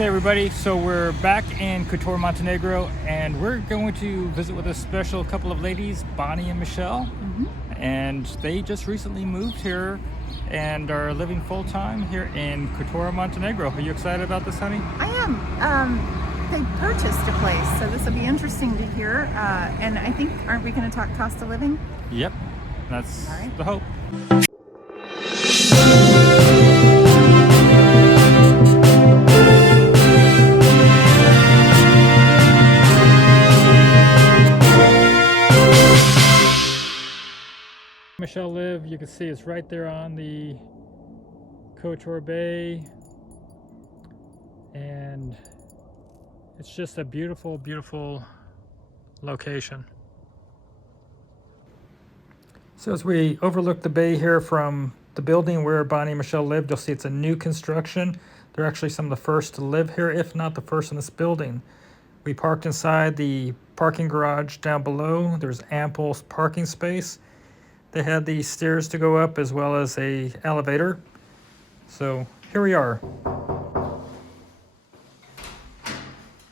Okay, everybody, so we're back in Kotor Montenegro, and we're going to visit with a special couple of ladies, Bonnie and Michelle. And they just recently moved here and are living full-time here in Kotor Montenegro. Are you excited about this, honey? I am. They purchased a place, so this will be interesting to hear. And I think, aren't we going to talk cost of living? Yep, that's All right. the hope. Michelle live, you can see it's right there on the Kotor Bay, and it's just a beautiful, beautiful location. So as we overlook the bay here from the building where Bonnie and Michelle lived, you'll see it's a new construction. They're actually some of the first to live here, if not the first in this building. We parked inside the parking garage down below. There's ample parking space. They had the stairs to go up as well as a elevator. So here we are.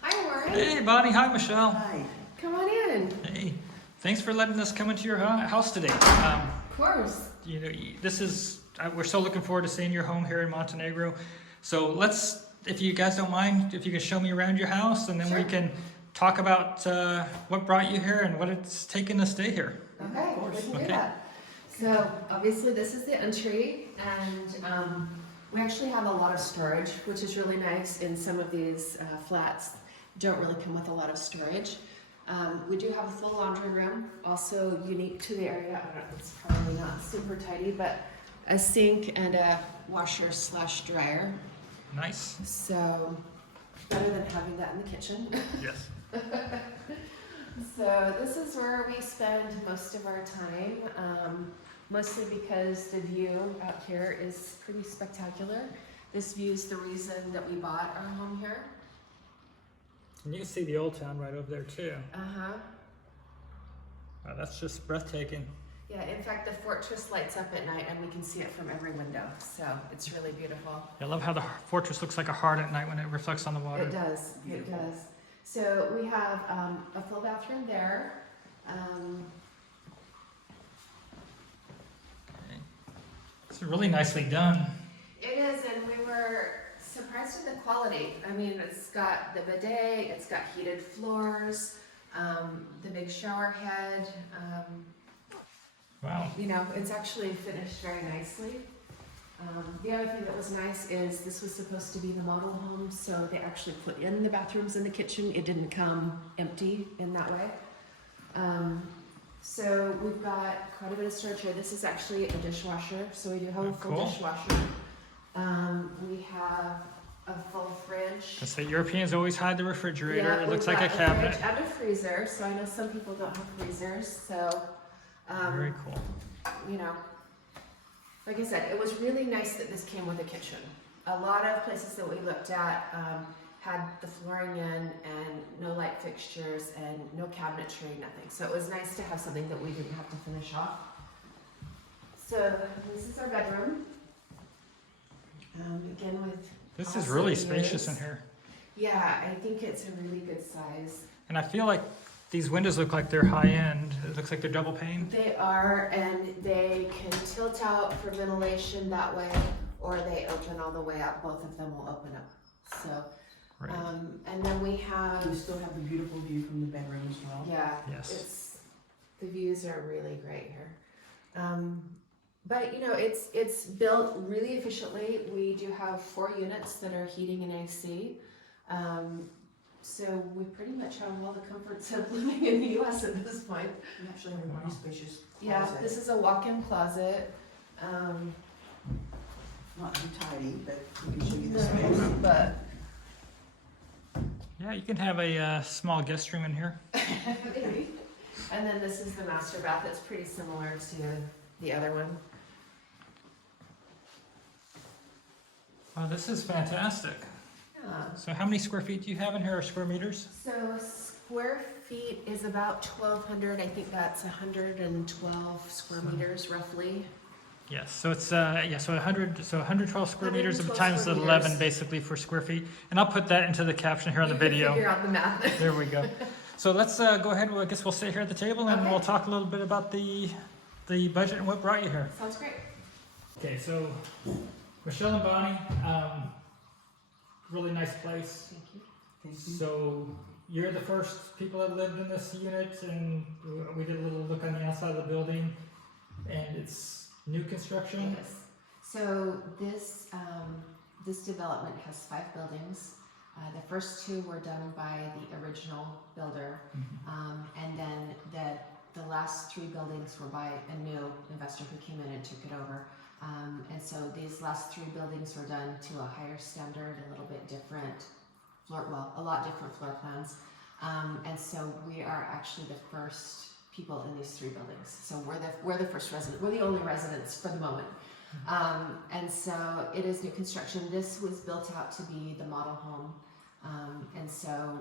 Hi, Warren. Hey, Bonnie. Hi, Michelle. Hi. Come on in. Hey, thanks for letting us come into your house today. Of course. You know, this is we're so looking forward to seeing your home here in Montenegro. So let's, if you guys don't mind, if you can show me around your house, and then we can talk about what brought you here and what it's taken to stay here. Okay, we can do Okay. that. So obviously this is the entry, and we actually have a lot of storage, which is really nice. In some of these flats don't really come with a lot of storage. We do have a full laundry room, also unique to the area. I don't know, it's probably not super tidy, but a sink and a washer/dryer. Nice. So better than having that in the kitchen. Yes. So this is where we spend most of our time, mostly because the view out here is pretty spectacular. This view is the reason that we bought our home here. And you can see the old town right over there too. Uh-huh. Wow, that's just breathtaking. Yeah, in fact, the fortress lights up at night and we can see it from every window. So it's really beautiful. I love how the fortress looks like a heart at night when it reflects on the water. It does, it does. So we have a full bathroom there. It's really nicely done. It is, and we were surprised with the quality. I mean, it's got the bidet, it's got heated floors, the big shower head. Wow. You know, it's actually finished very nicely. The other thing that was nice is this was supposed to be the model home, so they actually put in the bathrooms in the kitchen. It didn't come empty in that way. So we've got quite a bit of storage here. This is actually a dishwasher, so we do have a full Cool. dishwasher. We have a full fridge. I say Europeans always hide the refrigerator. Yeah, It looks we've like a got cabinet. fridge and a freezer, so I know some people don't have freezers, so Very cool. you know, like I said, it was really nice that this came with a kitchen. A lot of places that we looked at had the flooring in and no light fixtures and no cabinetry, nothing. So it was nice to have something that we didn't have to finish off. So this is our bedroom. Again with This is all really ceiling spacious in mirrors. here. Yeah, I think it's a really good size. And I feel like these windows look like they're high end. It looks like they're double pane. They are, and they can tilt out for ventilation that way, or they open all the way up. Both of them will open up. So, Right. and then we have, You still have the beautiful view from the bedroom as well. yeah, Yes. the views are really great here. But you know, it's built really efficiently. We do have 4 units that are heating and AC. So we pretty much have all the comforts of living in the U.S. at this point. You actually have a pretty spacious Yeah, closet. this is a walk-in closet. Not too tidy, but we can show you the space. But Yeah, you can have a small guest room in here. maybe. And then this is the master bath. It's pretty similar to the other one. Wow, this is fantastic. Yeah. So how many square feet do you have in here, or square meters? So square feet is about 1,200. I think that's 112 square meters roughly. Yes, so it's so 112 square meters 112 times square 11 meters. basically for square feet, and I'll put that into the caption here on You the can video. figure out the math. There we go. So let's go ahead. I guess we'll sit here at the table and Okay. we'll talk a little bit about the budget and what brought you here. Sounds great. Okay, so Michelle and Bonnie, really nice place. Thank you. Thank you. So you're the first people that lived in this unit, and we did a little look on the outside of the building, and it's new construction. Yes. So this development has 5 buildings. The first 2 were done by the original builder, and then the last 3 buildings were by a new investor who came in and took it over. And so these last 3 buildings were done to a higher standard, a little bit different a lot different floor plans. And so we are actually the first people in these 3 buildings. So we're the first resident. We're the only residents for the moment. And so it is new construction. This was built out to be the model home. And so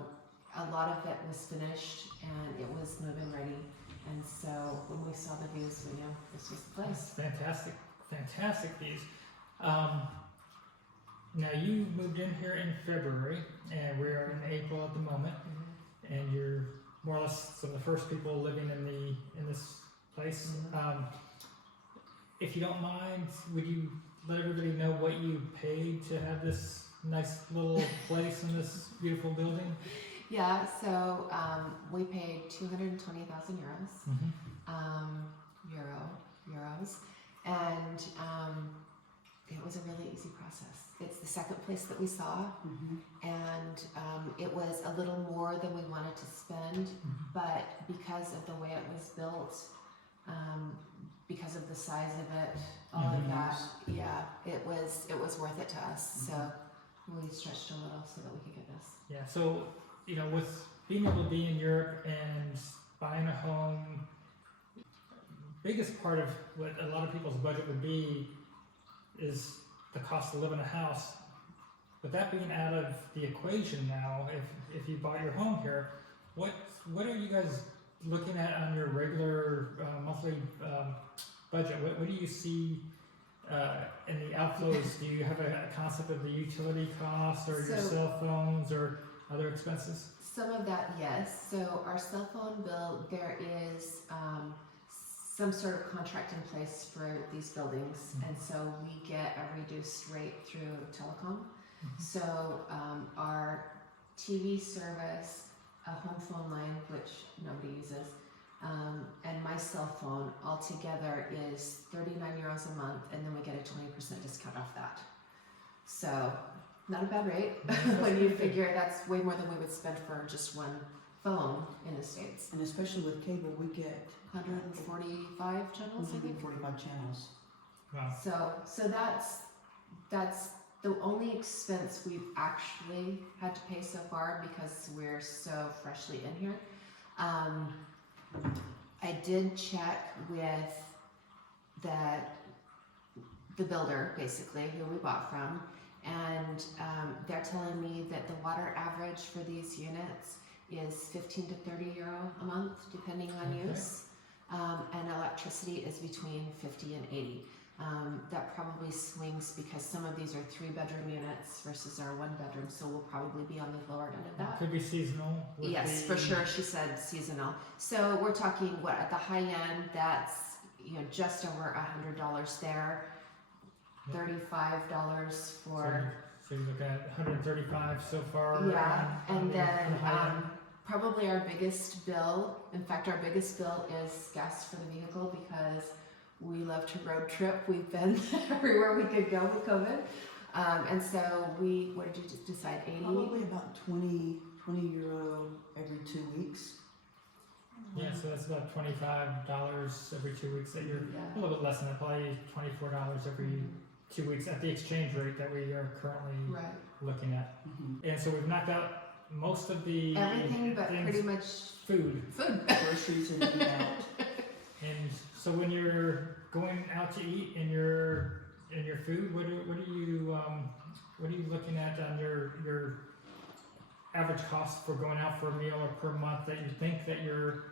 a lot of it was finished and it was move-in ready. And so when we saw the views, we knew this was the place. Fantastic, fantastic views. Now you moved in here in February, and we're in April at the moment, and you're more or less some of the first people living in this place. If you don't mind, would you let everybody know what you paid to have this nice little place in this beautiful building? Yeah, so we paid 220,000 euros, and it was a really easy process. It's the second place that we saw, and it was a little more than we wanted to spend, but because of the way it was built, because of the size of it, all of that, yeah, it was worth it to us. So we stretched a little so that we could get this. Yeah, so, with being able to be in Europe and buying a home, biggest part of what a lot of people's budget would be is the cost to live in a house. With that being out of the equation now, if you bought your home here, what are you guys looking at on your regular monthly budget? What do you see in the outflows? Do you have a concept of the utility costs or your cell phones or other expenses? Some of that, yes. So our cell phone bill, there is some sort of contract in place for these buildings, and so we get a reduced rate through telecom. So our TV service, a home phone line, which nobody uses, and my cell phone altogether is 39 euros a month, and then we get a 20% discount off that. So not a bad rate when you figure that's way more than we would spend for just one phone in the States. And especially with cable, we get 145 channels, I think. 145 channels. Wow. So that's the only expense we've actually had to pay so far because we're so freshly in here. I did check with the builder, basically, who we bought from, and they're telling me that the water average for these units is 15 to 30 euro a month, depending on use, and electricity is between 50 and 80. That probably swings because some of these are 3-bedroom units versus our 1-bedroom, so we'll probably be on the lower end of that. Could be seasonal. Yes, for sure. She said seasonal. So we're talking at the high end, that's just over $100 there, $35 for. So you look at 135 so far. Yeah, and then on the high end. probably our biggest bill. In fact, our biggest bill is gas for the vehicle because we love to road trip. We've been everywhere we could go with COVID. And so what did you decide, 80? Probably about 20 euro every 2 weeks. Yeah, so that's about $25 every 2 weeks that you're, Yeah. a little bit less than that, probably $24 every 2 weeks at the exchange rate that we are currently Right. looking at. And so we've knocked out most of the Everything but things- pretty much food. food. Groceries and eat out. And so when you're going out to eat in your food, what are you looking at on your average cost for going out for a meal or per month that you think that you're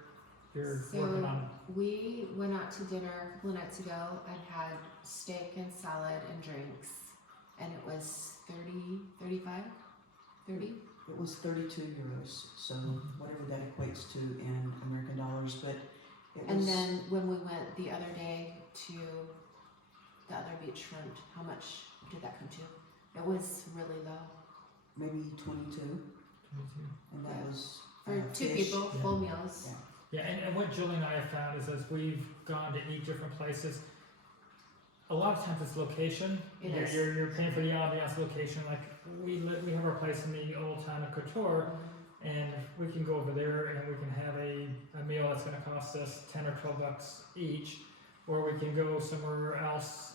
you're working So on? we went out to dinner a couple of nights ago and had steak and salad and drinks, and it was 30. It was 32 euros, so whatever that equates to in American dollars, but it was. And then when we went the other day to the other beachfront, how much did that come to? It was really low. Maybe 22, 22. and that Yeah. was For two fish. people, Yeah. full meals. Yeah, and what Julie and I have found is as we've gone to eat different places, a lot of times it's location. It you're, is. You're paying for the ambiance location. Like we have our place in the old town of Kotor, and we can go over there and we can have a meal that's going to cost us $10 or $12 each, or we can go somewhere else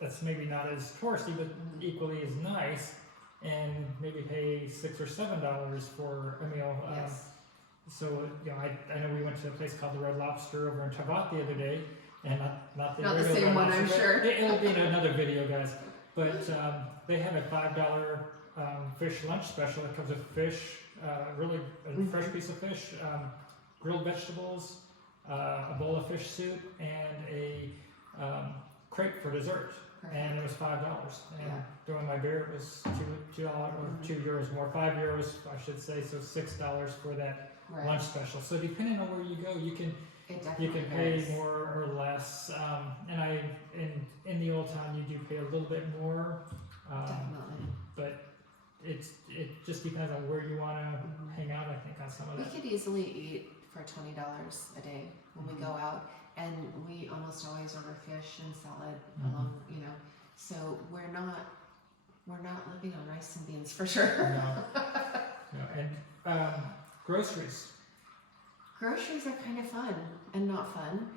that's maybe not as touristy but equally as nice, and maybe pay $6 or $7 for a meal. Yes. So, I know we went to a place called the Red Lobster over in Tavat the other day, and not the Not the original same Red one, Lobster, I'm but sure. It'll be in another video, guys. But they have a $5 fish lunch special. It comes with fish, really a fresh piece of fish, grilled vegetables, a bowl of fish soup, and a crepe for dessert. And it was $5. And Yeah. during my beer, it was $2 or €2 more, €5, I should say. So $6 for that Right. lunch special. So depending on where you go, you can It pay varies. more or less. And in the old town, you do pay a little bit more. Definitely. But it just depends on where you want to hang out. I think on some of We that. could easily eat for $20 a day when we go out, and we almost always order fish and salad along, So we're not living on rice and beans for sure. No. And groceries. Groceries are kind of fun and not fun.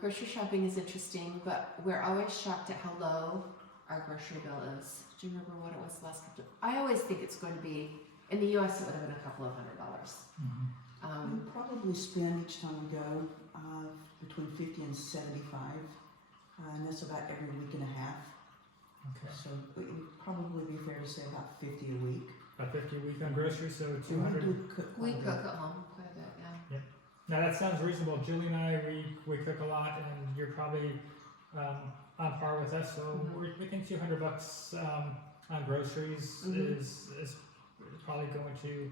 Grocery shopping is interesting, but we're always shocked at how low our grocery bill is. Do you remember what it was last couple? I always think it's going to be, in the US, it would have been a couple of $100s. We probably spend each time we go between 50 and 75, and that's about every week and a half. Okay. So it would probably be fair to say about 50 a week. About 50 a week on groceries, so And 200. We do cook We quite a cook bit. at home quite a bit, yeah. Now that sounds reasonable. Julie and I, we cook a lot, and you're probably on par with us. So we think $200 on groceries is probably going to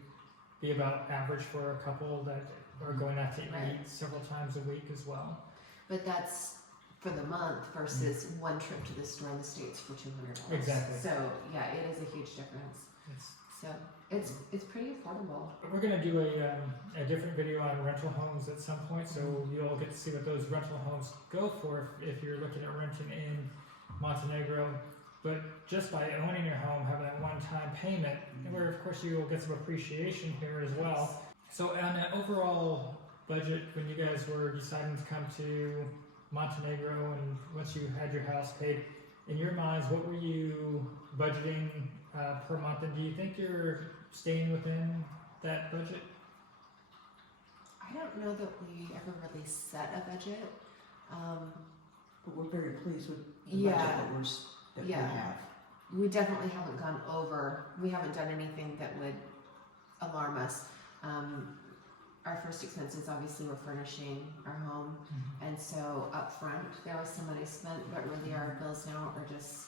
be about average for a couple that are going out to Right. eat several times a week as well. But that's for the month versus one trip to the store in the States for $200. Exactly. So yeah, it is a huge difference. So it's pretty affordable. We're going to do a different video on rental homes at some point, so you'll get to see what those rental homes go for if you're looking at renting in Montenegro. But just by owning your home, having that one-time payment, where of course you will get some appreciation here as well. So on an overall budget, when you guys were deciding to come to Montenegro and once you had your house paid, in your minds, what were you budgeting per month, and do you think you're staying within that budget? I don't know that we ever really set a budget. But we're very pleased with the Yeah. budget that we Yeah. have. We definitely haven't gone over. We haven't done anything that would alarm us. Our first expenses obviously were furnishing our home, and so up front there was some money spent, but really our bills now are just,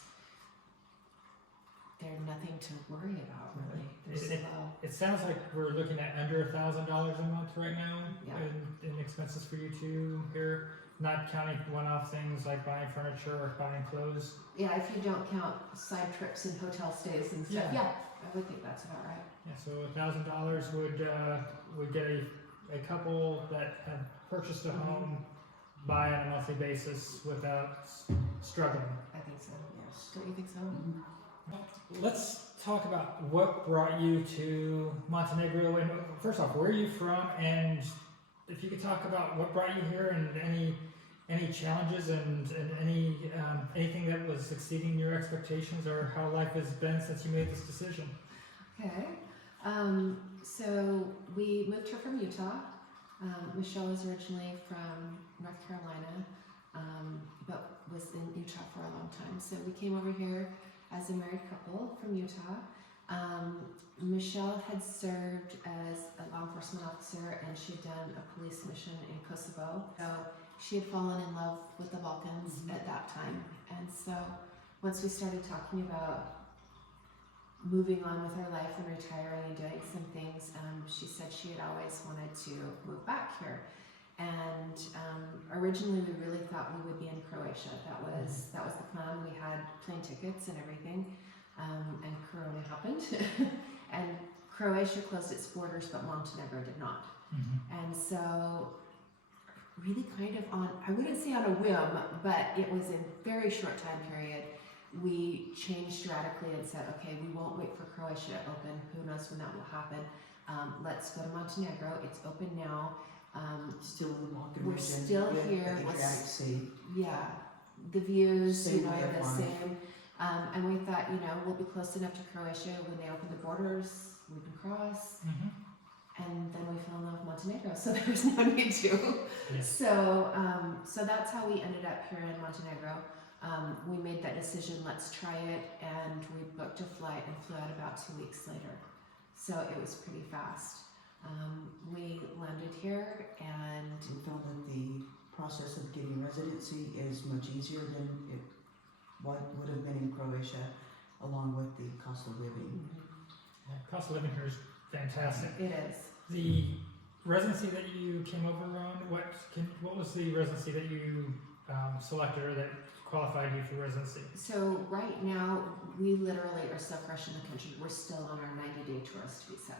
they're nothing to worry about really. They're so low. It sounds like we're looking at under $1,000 a month right now Yeah. in expenses for you two here, not counting one-off things like buying furniture or buying clothes. Yeah, if you don't count side trips and hotel stays and stuff, Yeah. yeah, I would think that's about right. Yeah, so $1,000 would get a couple that have purchased a home buy on a monthly basis without struggling. I think so. Yes. Don't you think so? Let's talk about what brought you to Montenegro, and first off, where are you from, and if you could talk about what brought you here and any challenges and anything that was exceeding your expectations, or how life has been since you made this decision. Okay. So we moved here from Utah. Michelle was originally from North Carolina, but was in Utah for a long time. So we came over here as a married couple from Utah. Michelle had served as a law enforcement officer and she had done a police mission in Kosovo. So she had fallen in love with the Balkans at that time. And so once we started talking about moving on with her life and retiring and doing some things, she said she had always wanted to move back here. And originally we really thought we would be in Croatia. That was the plan. We had plane tickets and everything, and Corona happened. And Croatia closed its borders, but Montenegro did not. And so really kind of on, I wouldn't say on a whim, but it was in a very short time period, we changed radically and said, okay, we won't wait for Croatia to open. Who knows when that will happen. Let's go to Montenegro. It's open now. Still in the Balkan We're region, still with here. The Adriatic Sea. Yeah, the views, Same you know, way are of the life. same. And we thought, you know, we'll be close enough to Croatia when they open the borders, we can cross. And then we fell in love with Montenegro, so there's no need to. Yes. So that's how we ended up here in Montenegro. We made that decision, let's try it, and we booked a flight and flew out about 2 weeks later. So it was pretty fast. We landed here and We found that the process of getting residency is much easier than it would have been in Croatia, along with the cost of living. Yeah, cost of living here is fantastic. it is. The residency that you came over on, what was the residency that you selected or that qualified you for residency? So right now, we literally are so fresh in the country. We're still on our 90-day tourist visa.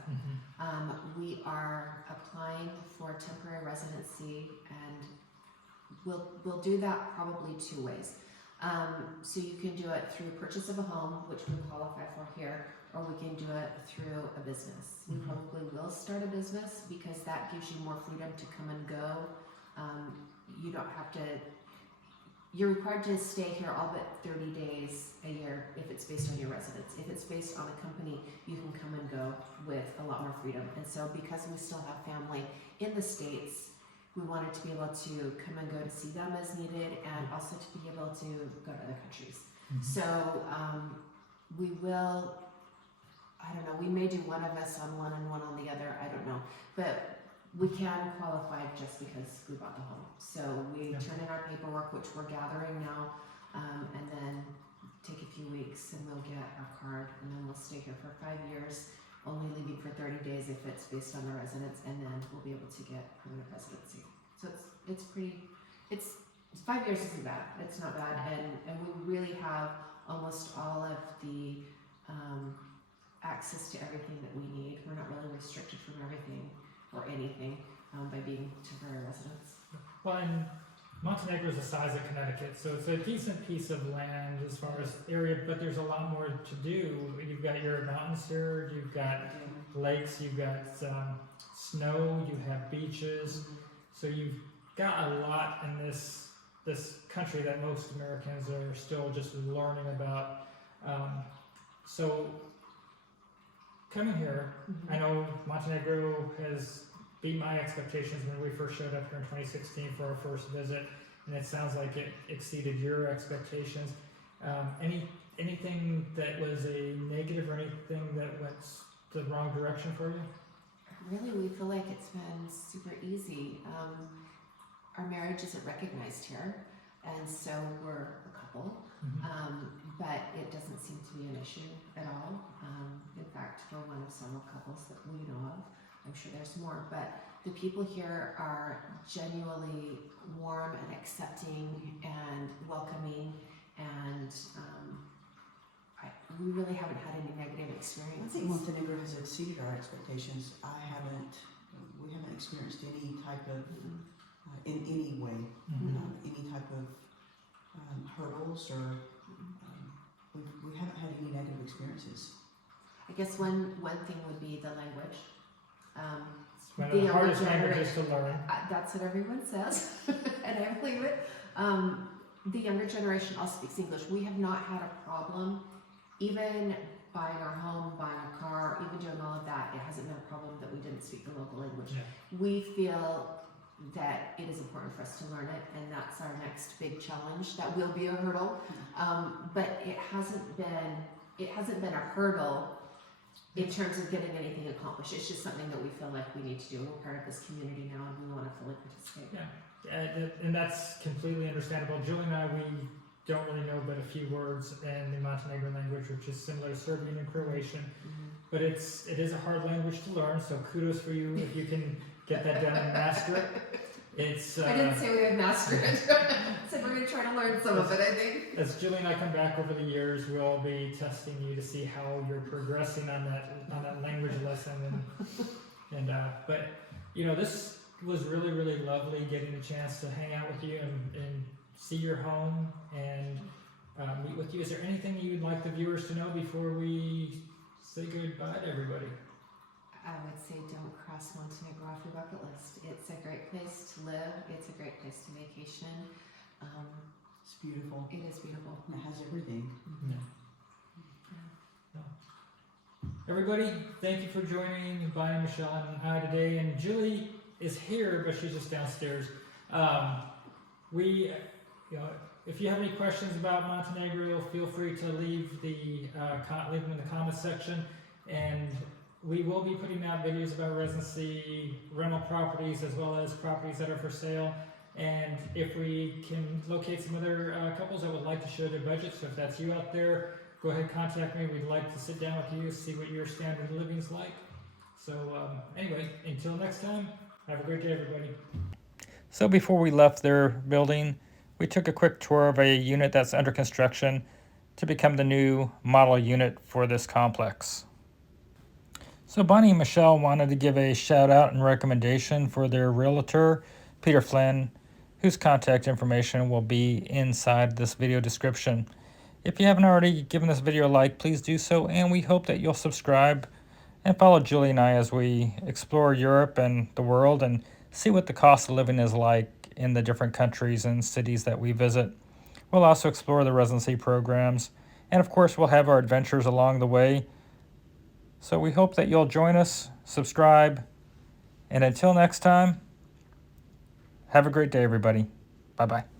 We are applying for temporary residency, and we'll do that probably 2 ways. So you can do it through purchase of a home, which we qualify for here, or we can do it through a business. We probably will start a business because that gives you more freedom to come and go. You don't have to. You're required to stay here all but 30 days a year if it's based on your residence. If it's based on a company, you can come and go with a lot more freedom. And so because we still have family in the States, we wanted to be able to come and go to see them as needed, and also to be able to go to other countries. So we will, I don't know, we may do one of us on one and one on the other, I don't know. But we can qualify just because we bought the home. So we turn in our paperwork, which we're gathering now, and then take a few weeks and we'll get our card, and then we'll stay here for 5 years, only leaving for 30 days if it's based on the residence, and then we'll be able to get permanent residency. So it's pretty, it's 5 years isn't bad, it's not bad, and we really have almost all of the access to everything that we need. We're not really restricted from everything or anything by being temporary residents. Well, and Montenegro is the size of Connecticut, so it's a decent piece of land as far as area, but there's a lot more to do. You've got your mountains here, you've got lakes, you've got snow, you have beaches, so you've got a lot in this country that most Americans are still just learning about. So coming here, I know Montenegro has beat my expectations when we first showed up here in 2016 for our first visit, and it sounds like it exceeded your expectations. Anything that was a negative or anything that went the wrong direction for you? Really, we feel like it's been super easy. Our marriage isn't recognized here, and so we're a couple, but it doesn't seem to be an issue at all. In fact, we're one of several couples that we know of. I'm sure there's more, but the people here are genuinely warm and accepting and welcoming, and we really haven't had any negative I experiences. think Montenegro has exceeded our expectations. We haven't experienced any type of, in any way, any type of hurdles, or we haven't had any negative experiences. I guess one thing would be the language. It's one of the hardest languages to learn. That's what everyone says, and I believe it. The younger generation all speaks English. We have not had a problem, even buying our home, buying a car, even doing all of that. It hasn't been a problem that we didn't speak the local language. Yeah. We feel that it is important for us to learn it, and that's our next big challenge. That will be a hurdle, but it hasn't been a hurdle in terms of getting anything accomplished. It's just something that we feel like we need to do. We're part of this community now, and we want to fully participate. Yeah, and that's completely understandable. Julie and I, we don't really know but a few words in the Montenegrin language, which is similar to Serbian and Croatian. But it is a hard language to learn, so kudos for you if you can get that down and master it. It's I didn't say we would master it. So we're going to try to learn some of it, I think. As Julie and I come back over the years, we'll be testing you to see how you're progressing on that language lesson. But you know, this was really, really lovely getting a chance to hang out with you and see your home and meet with you. Is there anything you'd like the viewers to know before we say goodbye to everybody? I would say don't cross Montenegro off your bucket list. It's a great place to live. It's a great place to vacation. It's beautiful. It is beautiful. It has everything. Everybody, thank you for joining Bonnie, Michelle, and I today. And Julie is here, but she's just downstairs. If you have any questions about Montenegro, feel free to leave them in the comments section. And we will be putting out videos about residency, rental properties, as well as properties that are for sale. And if we can locate some other couples that would like to share their budget, so if that's you out there, go ahead and contact me. We'd like to sit down with you, see what your standard of living is like. So anyway, until next time, have a great day, everybody. So before we left their building, we took a quick tour of a unit that's under construction to become the new model unit for this complex. So Bonnie and Michelle wanted to give a shout out and recommendation for their realtor, Peter Flynn, whose contact information will be inside this video description. If you haven't already given this video a like, please do so, and we hope that you'll subscribe and follow Julie and I as we explore Europe and the world and see what the cost of living is like in the different countries and cities that we visit. We'll also explore the residency programs, and of course we'll have our adventures along the way. So we hope that you'll join us, subscribe, and until next time, have a great day, everybody. Bye-bye.